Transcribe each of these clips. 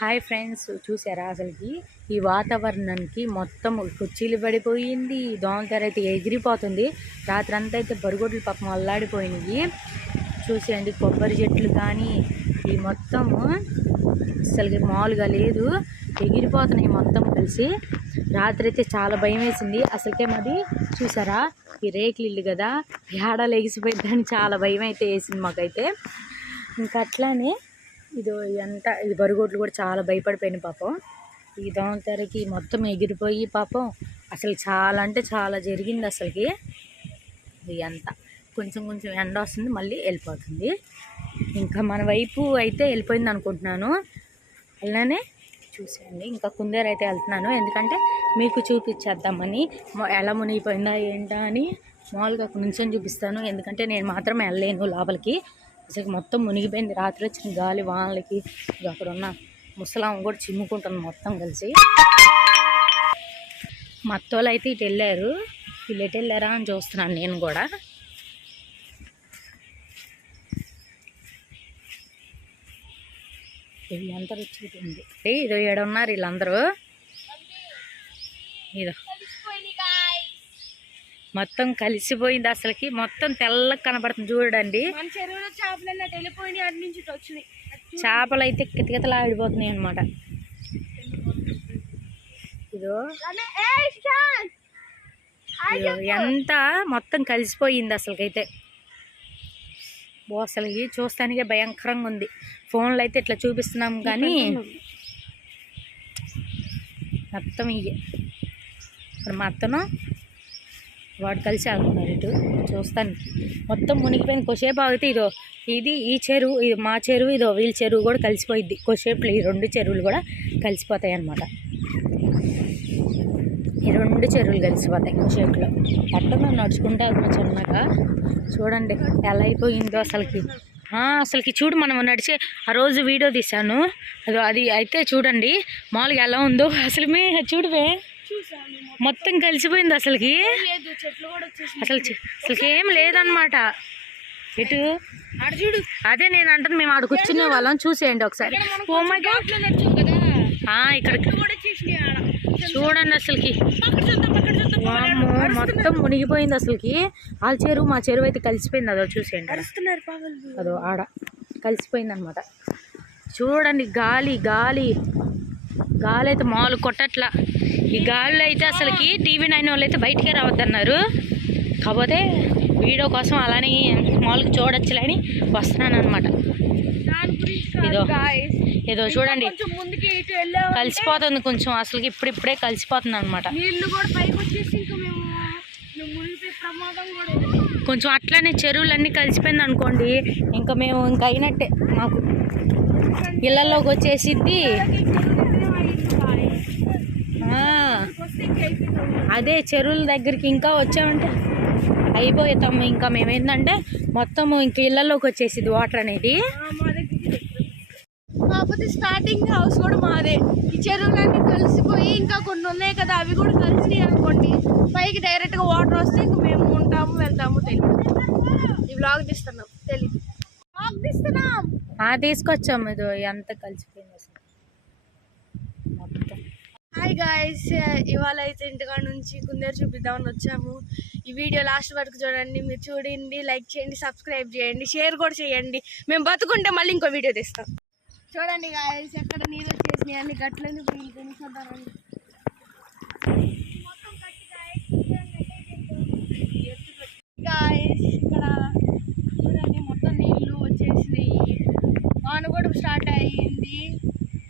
Hi friends, చూసారా అసలుకి ఈ వాతావరణానికి మొత్తం కుర్చీలు పడిపోయింది. దోమతెర అయితే ఎగిరిపోతుంది. రాత్రి అంతా అయితే బరుగొడ్లు పాపం అల్లాడిపోయినాయి. చూసేయండి, కొబ్బరి చెట్లు కానీ ఈ మొత్తము అసలుకి మామూలుగా లేదు, ఎగిరిపోతున్నాయి మొత్తం కలిసి. రాత్రి అయితే చాలా భయం వేసింది. అసలుకే మాది చూసారా ఈ రేకులు ఇల్లు కదా, ఏడాలు ఎగిసిపోయిద్దని చాలా భయం అయితే వేసింది మాకైతే. ఇంకా అట్లానే ఇది బరుగొడ్లు కూడా చాలా భయపడిపోయినాయి పాపం. ఈ దోమతెరకి మొత్తం ఎగిరిపోయి పాపం అసలు చాలా అంటే చాలా జరిగింది. అసలుకి ఇదంతా కొంచెం కొంచెం ఎండ వస్తుంది, మళ్ళీ వెళ్ళిపోతుంది. ఇంకా మన వైపు అయితే వెళ్ళిపోయింది అనుకుంటున్నాను. అలానే చూసేయండి, ఇంకా కుందేరు అయితే వెళ్తున్నాను, ఎందుకంటే మీకు చూపించేద్దామని. ఎలా మునిగిపోయిందా ఏంటా అని మామూలుగా నుంచొని చూపిస్తాను, ఎందుకంటే నేను మాత్రం వెళ్ళలేను లోపలికి. అసలు మొత్తం మునిగిపోయింది. రాత్రి వచ్చిన గాలి వానలకి అక్కడ ఉన్న ముసలాం కూడా చిమ్ముకుంటుంది మొత్తం కలిసి. మా అత్తోళ్ళు అయితే ఇటు వెళ్ళారు, వీళ్ళు ఎటు వెళ్ళారా అని చూస్తున్నాను నేను కూడా. వీళ్ళంతా వచ్చింది. ఇదో ఏడున్నారు వీళ్ళందరూ. ఇదో మొత్తం కలిసిపోయింది. అసలుకి మొత్తం తెల్లగా కనబడుతుంది చూడండి. చేపలు అయితే కితకితలా ఆడిపోతున్నాయి అన్నమాట. ఇదో ఎంత మొత్తం కలిసిపోయింది అసలుకైతే. అసలుకి చూస్తానికే భయంకరంగా ఉంది. ఫోన్లో అయితే ఇట్లా చూపిస్తున్నాం కానీ మొత్తం ఇయ్యే. ఇప్పుడు మా అత్తను వాడు కలిసి ఆడుతున్నారు. ఇటు చూస్తాను మొత్తం మునిగిపోయింది. కొద్దిసేపు ఆగితే ఈ చెరువు, ఇది మా చెరువు, ఇదో వీళ్ళ చెరువు కూడా కలిసిపోయిద్ది. కొద్దిసేపులో ఈ రెండు చెరువులు కూడా కలిసిపోతాయి అన్నమాట. ఈ రెండు చెరువులు కలిసిపోతాయి కొద్దిసేపులో. అట్టగా నడుచుకుంటే చిన్నగా చూడండి ఎలా అయిపోయిందో అసలుకి. అసలుకి చూడు, మనం నడిచే ఆ రోజు వీడియో తీశాను, అది అయితే చూడండి మామూలుగా ఎలా ఉందో. అసలు చూడవే మొత్తం కలిసిపోయింది అసలుకి. అసలుకి ఏం లేదనమాట. ఇటు చూడు, అదే నేను అంటాను, మేము ఆడ కూర్చునే వాళ్ళం. చూసేయండి ఒకసారి. ఇక్కడ చూడండి అసలుకి మొత్తం మునిగిపోయింది అసలుకి. వాళ్ళ చెరువు మా చెరువు అయితే కలిసిపోయింది. అదో చూసేయండి, అదో ఆడ కలిసిపోయింది అనమాట. చూడండి గాలి గాలి గాలి అయితే మామూలు కొట్టట్లా. ఈ గాలిలో అయితే అసలుకి TV9 వాళ్ళు అయితే బయటికే రావద్దన్నారు. కాకపోతే వీడియో కోసం అలానే మామూలుగా చూడొచ్చులే అని వస్తున్నాను అనమాట. ఏదో చూడండి కలిసిపోతుంది కొంచెం, అసలుకి ఇప్పుడిప్పుడే కలిసిపోతుంది అనమాట. కొంచెం అట్లానే చెరువులన్నీ కలిసిపోయింది అనుకోండి, ఇంకా మేము ఇంకా అయినట్టే. మాకు ఇళ్ళల్లోకి వచ్చేసిద్ది. అదే చెరువుల దగ్గరికి ఇంకా వచ్చామంటే అయిపోతాము. ఇంకా మేమేంటంటే మొత్తం ఇంక ఇళ్ళల్లోకి వచ్చేసిద్ది వాటర్ అనేది. కాకపోతే స్టార్టింగ్ హౌస్ కూడా మాదే. ఈ చెరువులన్నీ కలిసిపోయి ఇంకా కొన్ని ఉన్నాయి కదా, అవి కూడా కలిసినాయి అనుకోండి, పైకి డైరెక్ట్గా వాటర్ వస్తే ఇంక మేము ఉంటాము వెళ్తాము. తెలియదు, ఈ వ్లాగ్ తీస్తున్నాం, తెలియదు వ్లాగ్ తీస్తున్నాం. తీసుకొచ్చాము. ఇది ఎంత కలిసిపోయింది అసలు మొత్తం. హాయ్ గాయ్స్, ఇవాళ అయితే ఇంటికాడ నుంచి కుందేరు చూపిద్దామని వచ్చాము. ఈ వీడియో లాస్ట్ వరకు చూడండి. మీరు చూడండి, లైక్ చేయండి, సబ్స్క్రైబ్ చేయండి, షేర్ కూడా చేయండి. మేము బతుకుంటే మళ్ళీ ఇంకో వీడియో తీస్తాం. చూడండి గాయ్స్, ఎక్కడ నీళ్ళు వచ్చేసినాయి, అన్ని గట్లని వీళ్ళు చూద్దామండి. గాయ్స్ ఇక్కడ చూడండి మొత్తం నీళ్ళు వచ్చేసినాయి. వాన కూడా స్టార్ట్ అయ్యింది,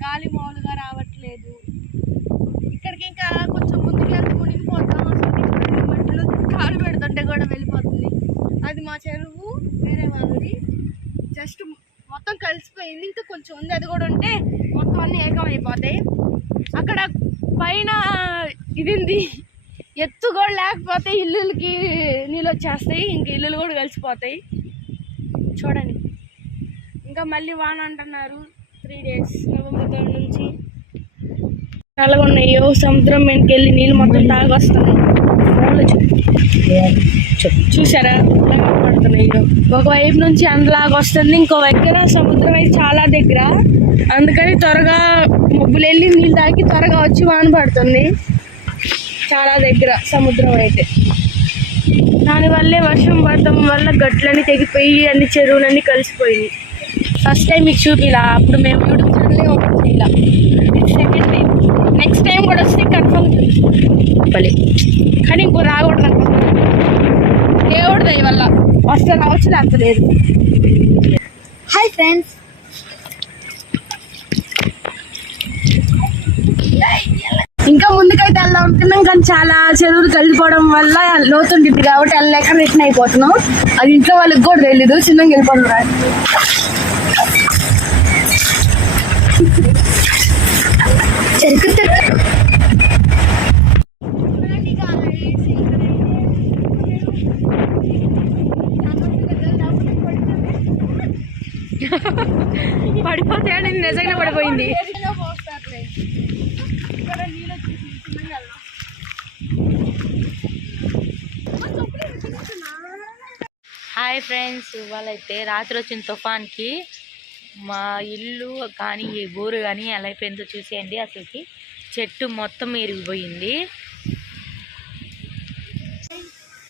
గాలి మామూలుగా రావట్లేదు. ఇక్కడికి ఇంకా కొంచెం ముందుకు వెళ్తే మునిగిపోతాం. అసలు మట్టిలో కాలు పెడుతుంటే కూడా వెళ్ళిపోతుంది. అది మా చెరువు, వేరే వాళ్ళది. జస్ట్ మొత్తం కలిసిపోయింది, ఇంకా కొంచెం ఉంది, అది కూడా ఉంటే మొత్తం అన్నీ ఏకమైపోతాయి. అక్కడ పైన ఇది ఉంది, ఎత్తు కూడా లేకపోతే ఇల్లులకి నీళ్ళు వచ్చేస్తాయి, ఇంక ఇల్లులు కూడా కలిసిపోతాయి. చూడండి, ఇంకా మళ్ళీ వాన అంటున్నారు 3 days, నవంబర్ 3 నుంచి. చల్లగా ఉన్నాయో, సముద్రం వెనక్కి వెళ్ళి నీళ్ళు మొత్తం తాగొస్తాను. చూసారా పడుతున్నాయో, ఒకవైపు నుంచి అందలాగా వస్తుంది, ఇంకో దగ్గర సముద్రం అయితే చాలా దగ్గర, అందుకని త్వరగా మబ్బులు వెళ్ళి నీళ్ళు తాకి త్వరగా వచ్చి వాన పడుతుంది చాలా దగ్గర సముద్రం అయితే. దానివల్లే వర్షం పడటం వల్ల గట్లన్నీ తెగిపోయి అన్ని చెరువులన్నీ కలిసిపోయినాయి. ఫస్ట్ టైం మీకు చూపిలా, అప్పుడు మేము యూట్యూబ్ ఛానలే ఓపెన్ చేయాల. ఇది సెకండ్ టైం. నెక్స్ట్ టైం కూడా వస్తే కన్ఫర్మ్ చెప్పాలి, కానీ ఇంకో రాకూడదు అనుకుంటున్నాను. దేవుడు దయ వల్ల వస్తే రావచ్చు, లేకపోతే లేదు. హాయ్ ఫ్రెండ్స్, ఇంకా ముందుకైతే వెళ్దాం అనుకున్నాం, కానీ చాలా చెరువులు కలిసిపోవడం వల్ల లోతుంటుంది కాబట్టి వెళ్ళలేక రిటర్న్ అయిపోతున్నాం. అది ఇంట్లో వాళ్ళకి కూడా తెలీదు, చిన్నగా వెళ్ళిపోతున్నారు. పడిపోతే నిజంగా పడిపోయింది. హాయ్ ఫ్రెండ్స్, ఇవాళైతే రాత్రి వచ్చిన తుఫాన్కి మా ఇల్లు కానీ ఈ ఊరు కానీ ఎలా అయిపోయిందో చూసేయండి. అసలుకి చెట్టు మొత్తం ఇరిగిపోయింది.